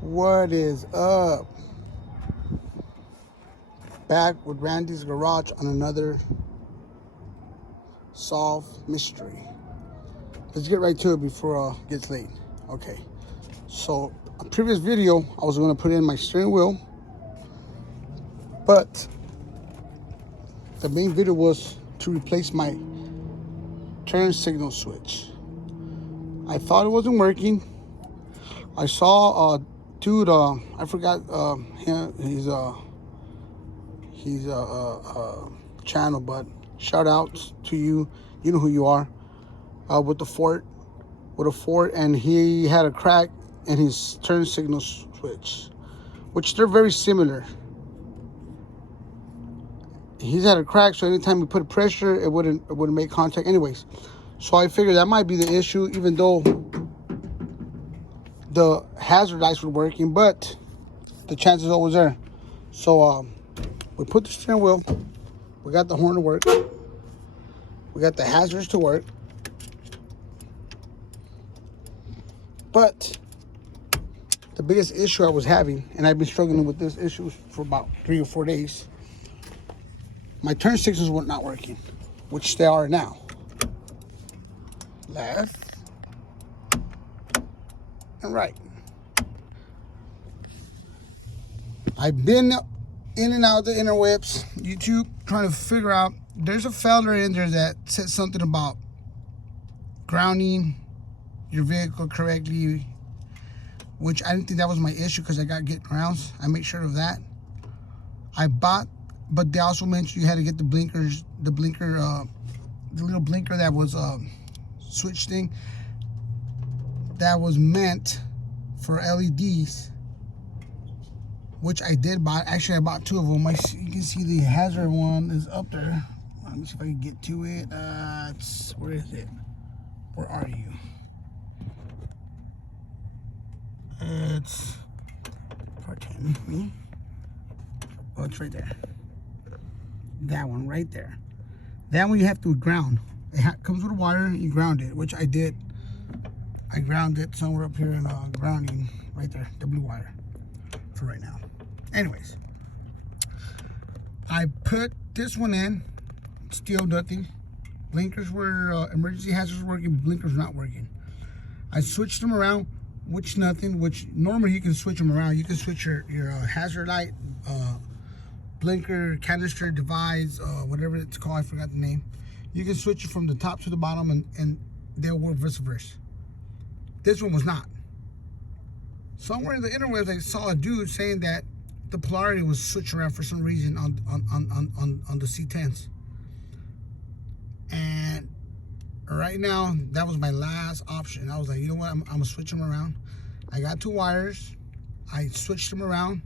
What is up? Back with Randy's Garage on another solved mystery. Let's get right to it before it gets late. Okay, so a previous video I was going to put in my steering wheel, but the main video was to replace my turn signal switch. I thought it wasn't working. I saw a dude, I forgot him, he's a channel, but shout out to you. You know who you are. With a Ford, and he had a crack in his turn signal switch, which they're very similar. He's had a crack, so anytime we put pressure, it wouldn't make contact. Anyways, so I figured that might be the issue, even though the hazard lights were working, but the chances are always there. So we put the steering wheel, we got the horn to work, we got the hazards to work, but the biggest issue I was having, and I've been struggling with this issue for about 3 or 4 days, my turn signals were not working, which they are now. Left and right. I've been in and out the interwebs, YouTube, trying to figure out. There's a fella in there that said something about grounding your vehicle correctly, which I didn't think that was my issue because I got good grounds. I made sure of that. But they also mentioned you had to get the blinkers, the little blinker that was switch thing that was meant for LEDs, which I did buy. Actually, I bought 2 of them. You can see the hazard one is up there. Let me see if I can get to it. Where is it? Where are you? It's part 10. Oh, it's right there. That one right there. That one you have to ground. It comes with a wire. You ground it, which I did. I ground it somewhere up here in grounding right there, the blue wire for right now. Anyways, I put this one in. Still nothing. Blinkers were emergency hazards were working. Blinkers not working. I switched them around, which nothing. Which normally you can switch them around. You can switch your hazard light, blinker, canister device, whatever it's called. I forgot the name. You can switch it from the top to the bottom, and they'll work vice versa. This one was not. Somewhere in the interwebs, I saw a dude saying that the polarity was switched around for some reason on the C10s. And right now, that was my last option. I was like, you know what? I'm gonna switch them around. I got 2 wires. I switched them around.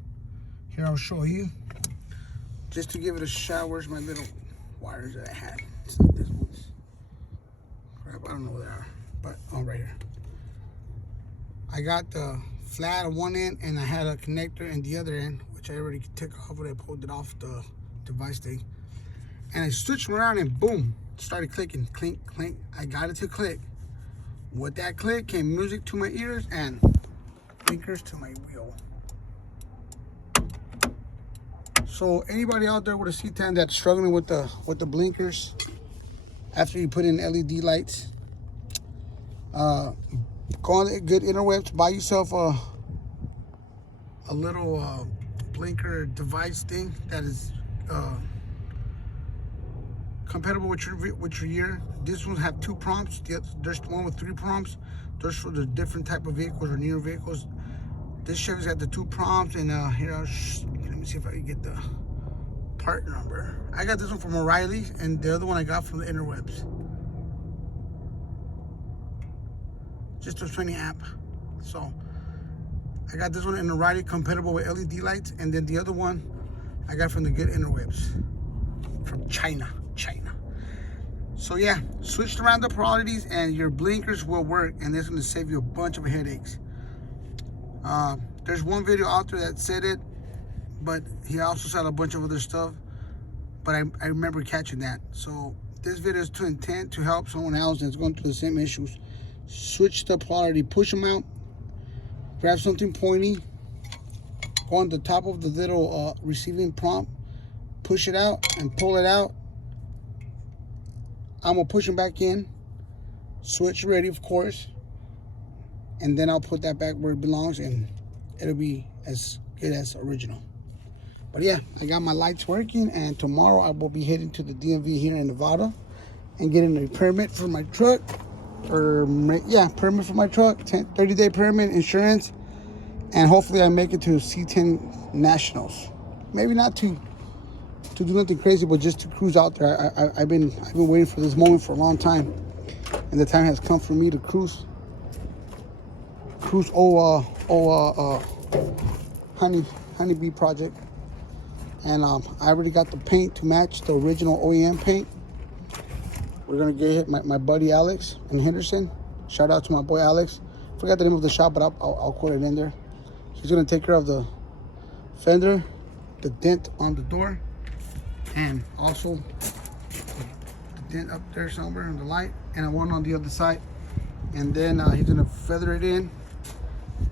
Here, I'll show you. Just to give it a shot. Where's my little wires that I had? It's not this one's. Crap, I don't know where they are. But, right here. I got the flat on one end, and I had a connector in the other end, which I already took off, but I pulled it off the device thing. And I switched them around, and boom, started clicking, clink, clink. I got it to click. With that click came music to my ears and blinkers to my wheel. So anybody out there with a C10 that's struggling with the blinkers after you put in LED lights, go on the good interwebs, buy yourself a little blinker device thing that is compatible with your year. This one have 2 prompts. There's one with 3 prompts. There's for the different type of vehicles or newer vehicles. This Chevy's got the 2 prompts, and here let me see if I can get the part number. I got this one from O'Reilly, and the other one I got from the interwebs. Just a 20 amp. So I got this one in O'Reilly, compatible with LED lights, and then the other one I got from the good interwebs from China. So yeah, switched around the polarities and your blinkers will work, and this is going to save you a bunch of headaches. There's one video out there that said it, but he also said a bunch of other stuff, but I remember catching that. So this video is to intent to help someone else that's going through the same issues. Switch the polarity, push them out, grab something pointy, go on the top of the little receiving prompt, push it out and pull it out. I'm gonna push them back in, switch ready, of course, and then I'll put that back where it belongs, and it'll be as good as original. But yeah, I got my lights working, and tomorrow I will be heading to the DMV here in Nevada and getting a permit for my truck, or yeah, permit for my truck, 30-day permit, insurance, and hopefully I make it to C10 Nationals. Maybe not to do nothing crazy, but just to cruise out there. I've been waiting for this moment for a long time, and the time has come for me to cruise honeybee project. And I already got the paint to match the original OEM paint. We're gonna get hit my buddy Alex in Henderson. Shout out to my boy Alex. Forgot the name of the shop, but I'll quote it in there. He's gonna take care of the fender, the dent on the door, and also the dent up there somewhere on the light, and one on the other side. And then he's gonna feather it in,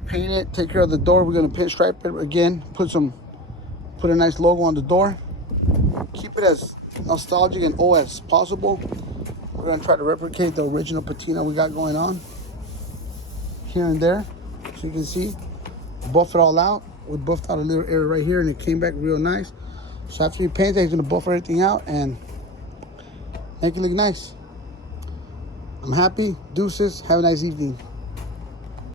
paint it, take care of the door. We're gonna pinstripe it again, put a nice logo on the door, keep it as nostalgic and old as possible. We're gonna try to replicate the original patina we got going on here and there. So you can see, buff it all out. We buffed out a little area right here, and it came back real nice. So after he paints it, he's gonna buff everything out and make it look nice. I'm happy. Deuces. Have a nice evening.